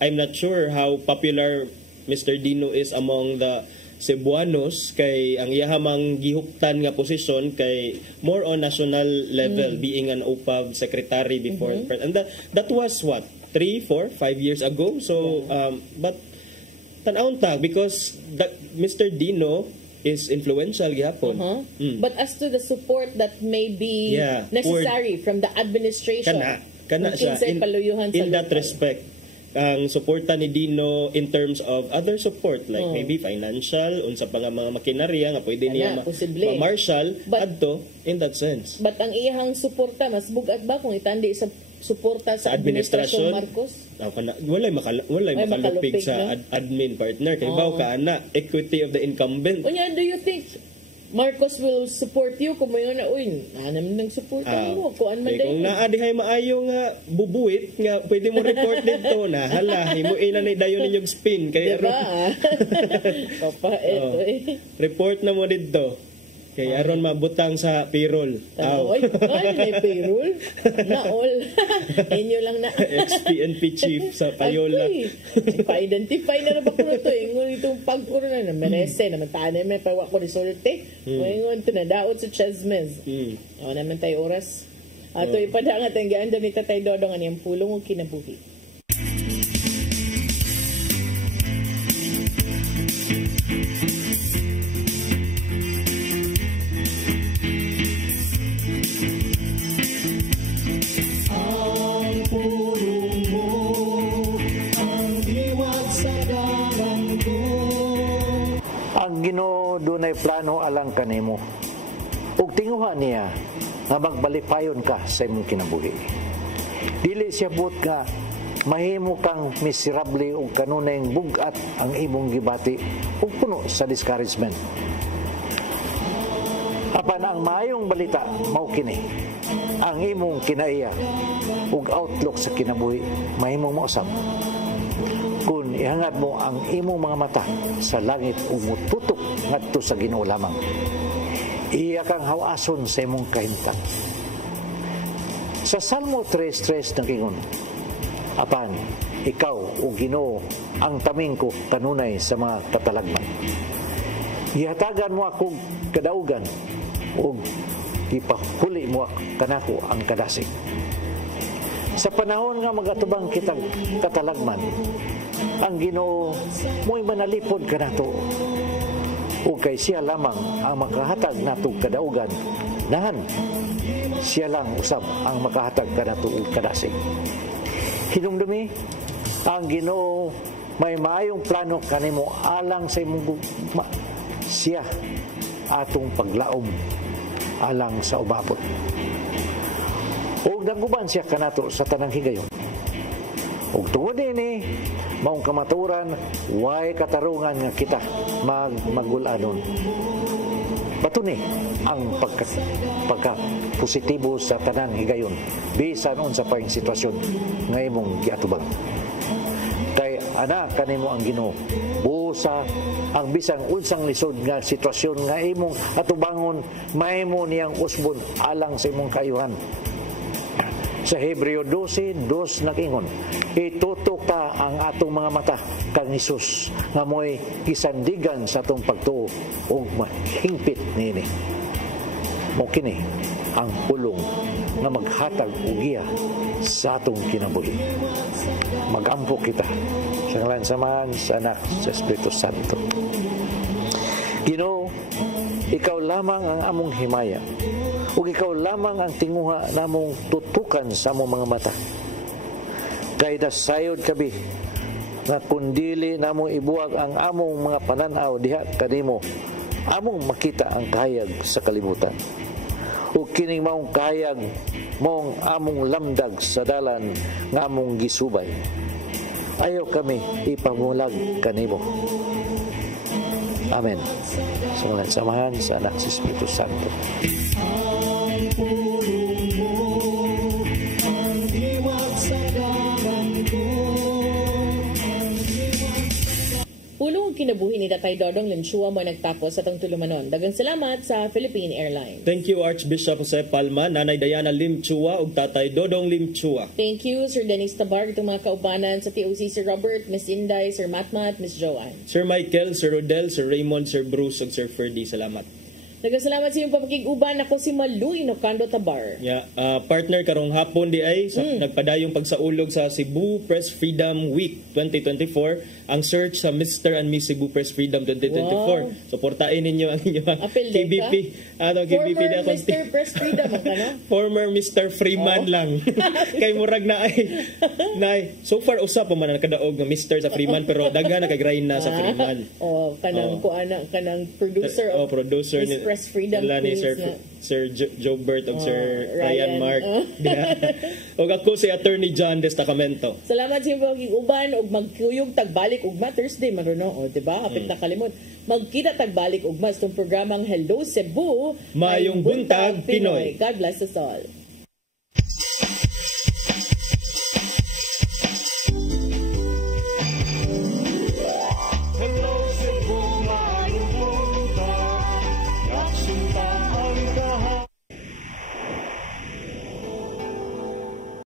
I'm not sure how popular Mr. Dino is among the Cebuanos kay ang iyahamang gihuptan nga posisyon kay more on national level, being an OPAB secretary before. And that was what, 3, 4, 5 years ago. So but tan-aon ta because Mr. Dino is influential gihapon. But as to the support that may be necessary from the administration, kana siya in that respect. Ang suporta ni Dino in terms of other support like maybe financial, unsa pa nga mga makinarya nga pwede niya ma-marshal adto in that sense. But ang iyang suporta mas bugat ba kung itandi sa suporta sa administrasyon Marcos? Walay makalupig sa admin partner kay baw ka ana equity of the incumbent. Unya, do you think Marcos will support you kung may na naman nang suporta mo kuan man kung naadihay maayo nga bubuit nga pwede mo report dito na hala himuin na ni dayon ninyong spin kay diba? Report na mo dito kay aron mabutang sa payroll. Ay, may payroll na all. Inyo lang na XPNP chief sa Payola. Pa-identify na ba ko to ingon itong pagkuruna na merese naman tanan may pawa ko resulte. Ingon to na daot sa Chesmez. Naman tayo oras. Ato ipadangat ang gaanda ni Tatay Dodong aniyang pulong og kinabuhi. Ginoo dunay plano alang kanimo. Ug tinguha niya nga magbalipayon ka sa imong kinabuhi. Dili siya buot ka mahimo kang miserable ug kanunay bugat ang imong gibati ug puno sa discouragement. Apan ang maayong balita mao kini. Ang imong kinaiya ug outlook sa kinabuhi mahimong mausab. Kung ihangad mo ang imong mga mata sa langit ug mututok ngadto sa Ginoo lamang, iya kang hawason sa imong kahimtang. Sa Salmo 3:3 nag-ingon, apan ikaw o Ginoo ang taming ko kanunay sa mga katalagman. Ihatagan mo akong kadaugan ug ipahuli mo kanako ang kadasig. Sa panahon nga magatubang kitang katalagman, ang Ginoo mo'y manalipod kanato. O kay siya lamang ang makahatag nato kadaugan, nahan siya lang usab ang makahatag kanato og kadasig. Hinumdumi, ang Ginoo may maayong plano kanimo alang sa imong siya atong paglaom alang sa ubapot. O naguban siya kanato sa tanang higayon. Ug tungod ini maong kamaturan way katarungan nga kita magulanon. Patuni ang pagka positibo sa tanang higayon bisan unsa pa ang sitwasyon nga imong giatubang. Kay ana kanimo ang Ginoo busa ang bisang unsang lisod nga sitwasyon nga imong atubangon mahimo niyang usbon alang sa imong kaayuhan. Sa Hebreo 12:2 nag-ingon, itutok ta ang atong mga mata kang Hesus nga mo'y kisandigan sa atong pagtuo ug mahingpit niini. Mo kini ang pulong nga maghatag og giya sa atong kinabuhi. Magampo kita sa ngalan samahan sa Anak sa Espiritu Santo. Ginoo, ikaw lamang ang among himaya. Ug ikaw lamang ang tinguha namong tutukan sa among mga mata. Kay dasayod kabi nga kundili namong ibuwag ang among mga pananaw diha kanimo, among makita ang kahayag sa kalibutan. Ug kining maong kahayag mong among lamdag sa dalan nga among gisubay. Ayaw kami ipamulag kanimo. Amen. Sa ngalan samahan sa Anak sa Espiritu Santo. Pulong kinabuhi ni Tatay Dodong Limchua mo nagtapos sa tong tulumanon. Dagang salamat sa Philippine Airlines. Thank you Archbishop Jose Palma, Nanay Diana Limchua ug Tatay Dodong Limchua. Thank you Sir Dennis Tabar, itong mga kaubanan sa TOC, Sir Robert, Miss Inday, Sir Matmat, Miss Joanne. Sir Michael, Sir Rodel, Sir Raymond, Sir Bruce ug Sir Ferdy, salamat. Nagasalamat sa iyong papakig-uban. Ako si Maluy Nocando Tabar. Yeah, partner karong hapon di ay nagpadayong pagsaulog sa Cebu Press Freedom Week 2024 ang search sa Mr. and Miss Cebu Press Freedom 2024. Wow. Suportahin ninyo ang inyong KBP. KBP na Mr. Press Freedom ang kana? Former Mr. Freeman lang. Kay murag na ay so far usap pa man nakadaog ng Mr. sa Freeman pero daghan na kay grind na sa Freeman. Kanang kanang producer of producer Miss Press Freedom ni Sir Jobert o Sir Ryan Mark. O ako si Attorney John Destacamento. Salamat sa iyong pag-uban og magkuyog tagbalik ugma Thursday maruno o diba kapit na kalimot magkita tagbalik ugma sa programang Hello Cebu Mayong Buntag Pinoy. God bless us all.